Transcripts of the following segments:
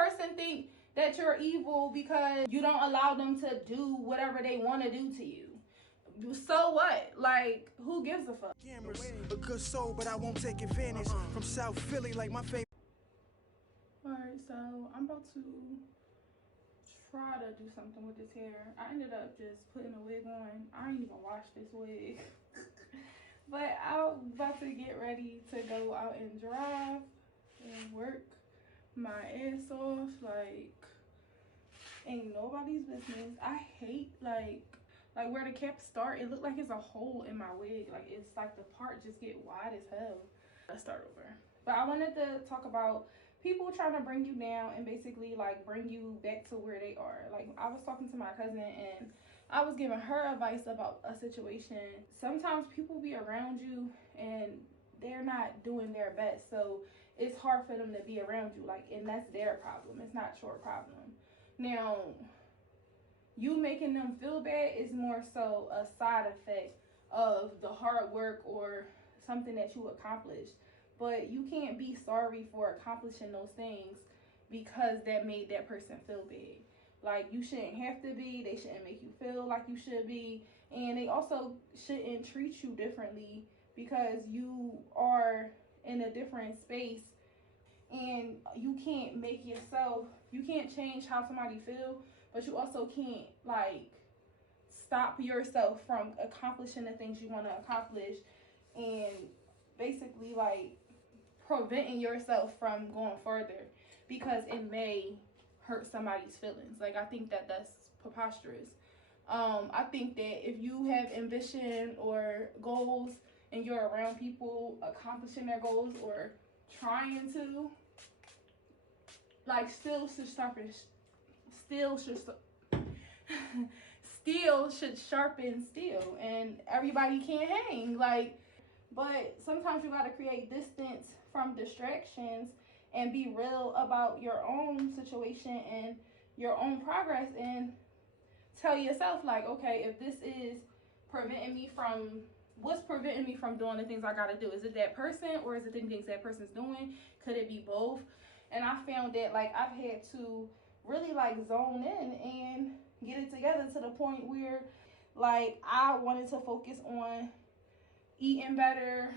person think that you're evil because you don't allow them to do whatever they want to do to you. So what? Like, who gives a fuck? A good soul, but I won't take advantage. From South Philly, like my favorite. Alright, so I'm about to try to do something with this hair. I ended up just putting a wig on. I ain't even washed this wig. But I'm about to get ready to go out and drive and work my ass off. Like, ain't nobody's business. I hate like where the caps start. It looked like it's a hole in my wig. Like, it's like the part just get wide as hell. Let's start over. But I wanted to talk about people trying to bring you down and basically like bring you back to where they are. Like, I was talking to my cousin and I was giving her advice about a situation. Sometimes people be around you and they're not doing their best, so it's hard for them to be around you. Like, and that's their problem. It's not your problem. Now, you making them feel bad is more so a side effect of the hard work or something that you accomplished. But you can't be sorry for accomplishing those things because that made that person feel bad. Like, you shouldn't have to be. They shouldn't make you feel like you should be. And they also shouldn't treat you differently because you are in a different space. And you can't make yourself, you can't change how somebody feel, but you also can't like stop yourself from accomplishing the things you want to accomplish, and basically like preventing yourself from going further because it may hurt somebody's feelings. Like, I think that that's preposterous. I think that if you have ambition or goals and you're around people accomplishing their goals or trying to, like, steel should sharpen steel, and everybody can't hang. Like, but sometimes you got to create distance from distractions and be real about your own situation and your own progress, and tell yourself, like, okay, if this is preventing me from, what's preventing me from doing the things I got to do? Is it that person, or is it the things that person's doing? Could it be both? And I found that, like, I've had to really like zone in and get it together to the point where, like, I wanted to focus on eating better,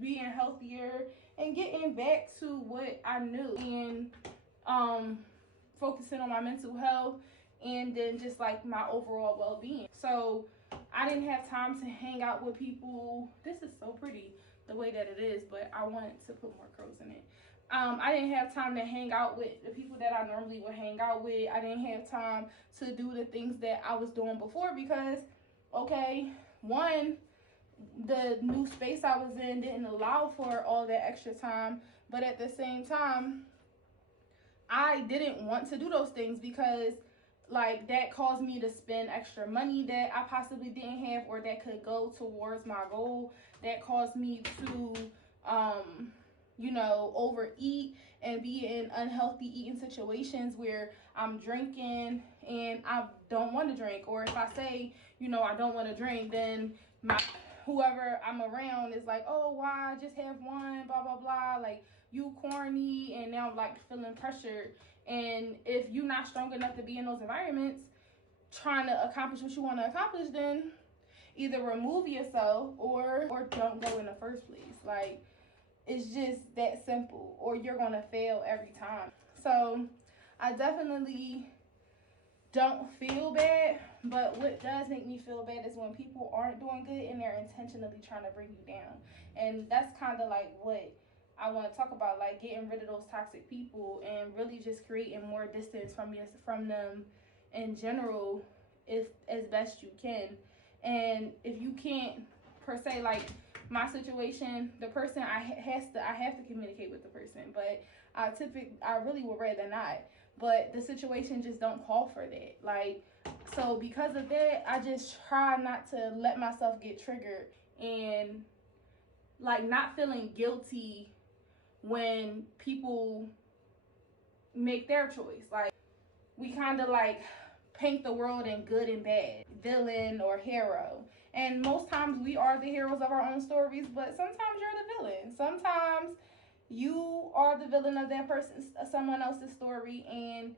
being healthier, and getting back to what I knew, and focusing on my mental health, and then just like my overall well-being. So I didn't have time to hang out with people. This is so pretty the way that it is, but I wanted to put more curls in it. I didn't have time to hang out with the people that I normally would hang out with. I didn't have time to do the things that I was doing before because, okay, one, the new space I was in didn't allow for all that extra time, but at the same time, I didn't want to do those things because, like, that caused me to spend extra money that I possibly didn't have, or that could go towards my goal. That caused me to you know, overeat and be in unhealthy eating situations where I'm drinking and I don't want to drink. Or if I say, you know, I don't want to drink, then whoever I'm around is like, oh, why just have one, blah, blah, blah. Like, you corny, and now I'm like feeling pressured. And if you're not strong enough to be in those environments trying to accomplish what you want to accomplish, then either remove yourself or don't go in the first place. Like, it's just that simple, or you're gonna fail every time. So I definitely don't feel bad, but what does make me feel bad is when people aren't doing good and they're intentionally trying to bring you down. And that's kind of like what I want to talk about, like getting rid of those toxic people and really just creating more distance from them in general, if as best you can. And if you can't, per se, like my situation, the person I have to communicate with the person, but I really would rather not. But the situation just don't call for that. Like, so because of that, I just try not to let myself get triggered, and like not feeling guilty when people make their choice. Like, we kind of like paint the world in good and bad, villain or hero. And most times we are the heroes of our own stories, but sometimes you're the villain. Sometimes you are the villain of that person's, someone else's story, and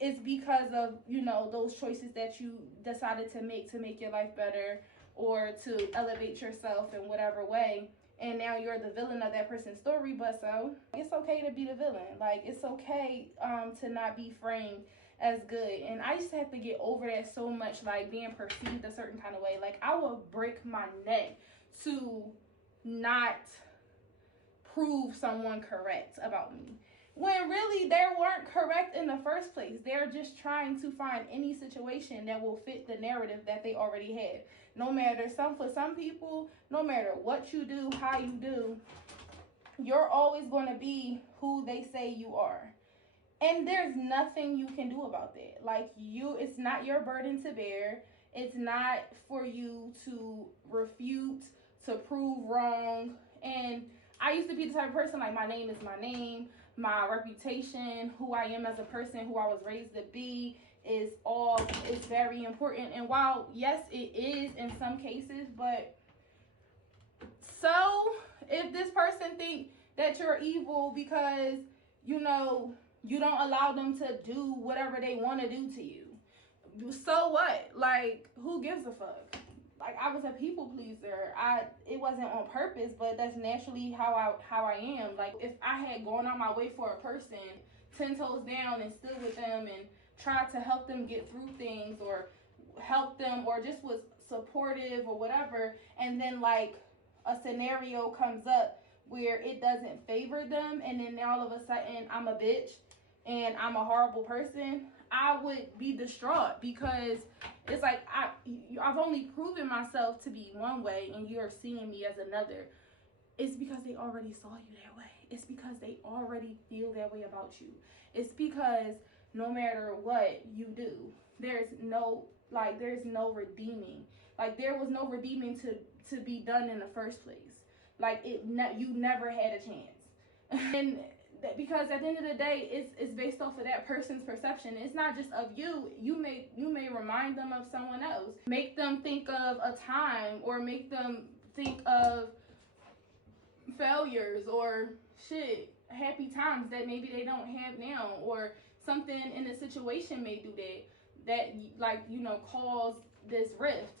it's because of, you know, those choices that you decided to make your life better or to elevate yourself in whatever way. And now you're the villain of that person's story. But so it's okay to be the villain. Like, it's okay to not be framed as good. And I used to have to get over that so much, like being perceived a certain kind of way. Like, I would break my neck to not prove someone correct about me, when really they weren't correct in the first place. They're just trying to find any situation that will fit the narrative that they already have. No matter, for some people, no matter what you do, how you do, you're always going to be who they say you are. And there's nothing you can do about that. Like, it's not your burden to bear. It's not for you to refute, to prove wrong. And I used to be the type of person, like, my name is my name. My reputation, who I am as a person, who I was raised to be, is very important. And while, yes, it is in some cases, but so if this person think that you're evil because, you know, you don't allow them to do whatever they want to do to you, so what? Like, who gives a fuck? Like, I was a people pleaser. It wasn't on purpose, but that's naturally how I am. Like, if I had gone on my way for a person, 10 toes down, and stood with them and tried to help them get through things, or help them, or just was supportive or whatever, and then like a scenario comes up where it doesn't favor them, and then all of a sudden I'm a bitch and I'm a horrible person, I would be distraught, because it's like I've only proven myself to be one way and you're seeing me as another. It's because they already saw you that way. It's because they already feel that way about you. It's because no matter what you do, there's no redeeming. Like, there was no redeeming to be done in the first place. Like, you never had a chance. And because at the end of the day, it's based off of that person's perception. It's not just of you. You may remind them of someone else, make them think of a time, or make them think of failures or happy times that maybe they don't have now, or something in the situation may do that like, you know, cause this rift.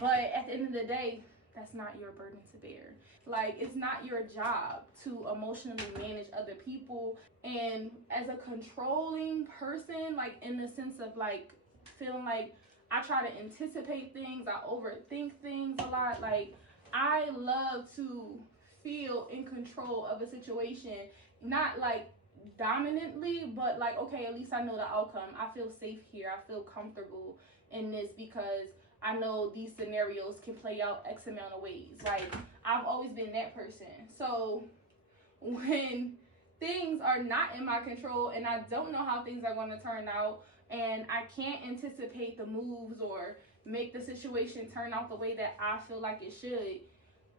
But at the end of the day, that's not your burden to bear. Like, it's not your job to emotionally manage other people. And as a controlling person, like, in the sense of like feeling like I try to anticipate things, I overthink things a lot. Like, I love to feel in control of a situation, not like dominantly, but like, okay, at least I know the outcome. I feel safe here. I feel comfortable in this because I know these scenarios can play out X amount of ways. Like, I've always been that person. So when things are not in my control and I don't know how things are going to turn out, and I can't anticipate the moves or make the situation turn out the way that I feel like it should,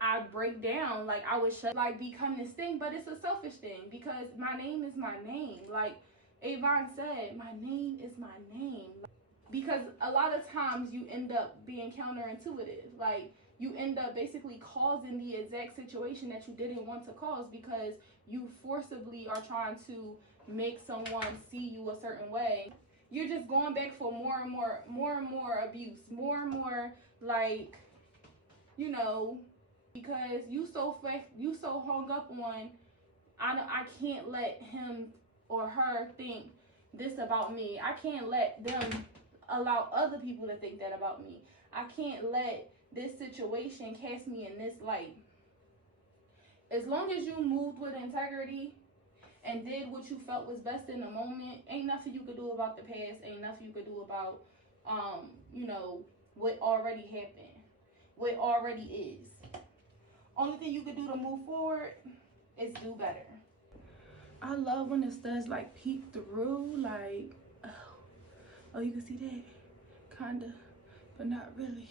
I break down. Like, I would become this thing, but it's a selfish thing, because my name is my name. Like Avon said, my name is my name. Because a lot of times you end up being counterintuitive. Like, you end up basically causing the exact situation that you didn't want to cause, because you forcibly are trying to make someone see you a certain way. You're just going back for more and more abuse, more and more, like, you know, because you so hung up on, I can't let him or her think this about me. I can't let them allow other people to think that about me. I can't let this situation cast me in this light. As long as you moved with integrity and did what you felt was best in the moment, ain't nothing you could do about the past. Ain't nothing you could do about, you know, what already happened, what already is. Only thing you could do to move forward is do better. I love when the studs like peek through, like, oh, you can see that, kinda, but not really.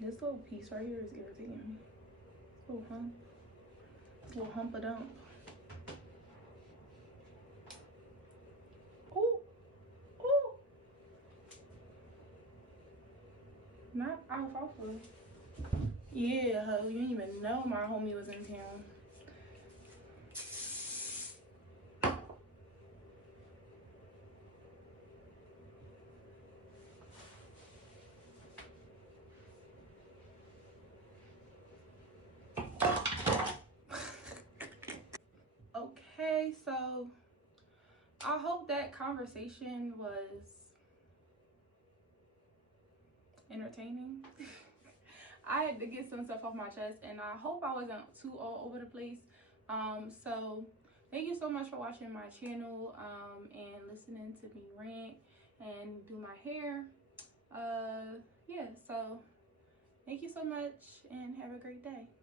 This little piece right here is irritating me. This little hump of dump. Ooh, ooh. Not alfalfa. Yeah, you didn't even know my homie was in town. I hope that conversation was entertaining. I had to get some stuff off my chest, and I hope I wasn't too all over the place. So thank you so much for watching my channel and listening to me rant and do my hair. Yeah, so thank you so much and have a great day.